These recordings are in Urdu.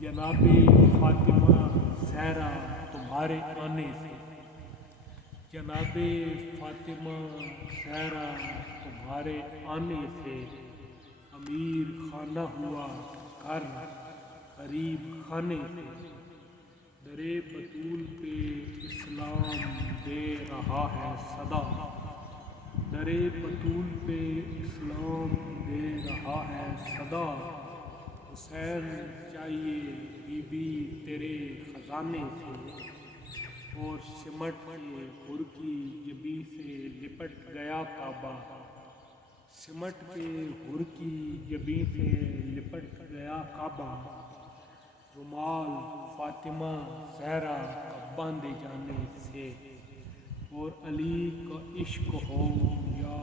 جناب فاطمہ زہرا تمہارے آنے سے، جناب فاطمہ زہرا تمہارے آنے سے، امیر خانہ ہوا گھر غریب خانے سے، درِ بطول پہ اسلام دے رہا ہے صدا، درِ بطول پہ اسلام دے رہا ہے صدا، حسین چاہیے بی بی تیرے خزانے سے، اور سمٹ کے حر کی جبیں سے لپٹ گیا کعبہ، سمٹ کے حر کی جبیں سے لپٹ گیا کعبہ، رومال فاطمہ زہرا کا باندھے جانے سے، اور علی کا عشق ہو یا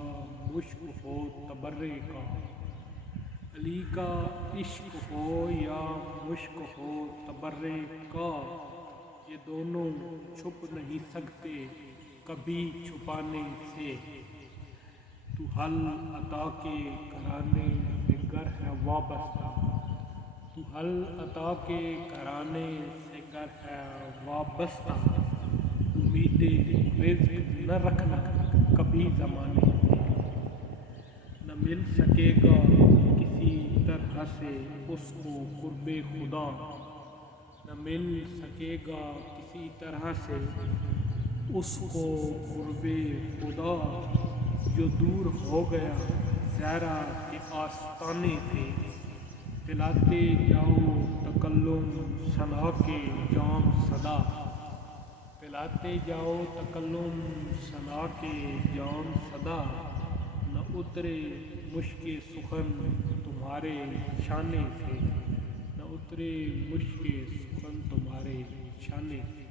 مشک ہو تبرے کا، علی کا عشق ہو یا مشک ہو تبرے کا، یہ دونوں چھپ نہیں سکتے کبھی چھپانے سے، تو حل عطا کے گھرانے سے گر ہے وابستہ، تو حل عطا کے گھرانے سے گر ہے وابستہ، امید رزق نہ رکھنا کبھی زمانے سے، نہ مل سکے گا کسی طرح سے اس کو قرب خدا، نہ مل سکے گا کسی طرح سے اس کو قرب خدا، جو دور ہو گیا زہرا کے آستانے سے، پلاتے جاؤ تکلم ثنا کے جام صدا، پلاتے جاؤ تکلم ثنا کے جام صدا، نہ اترے مشک سخن تمہارے شانے سے، نہ اترے مشک سخن تمہارے شانے سے۔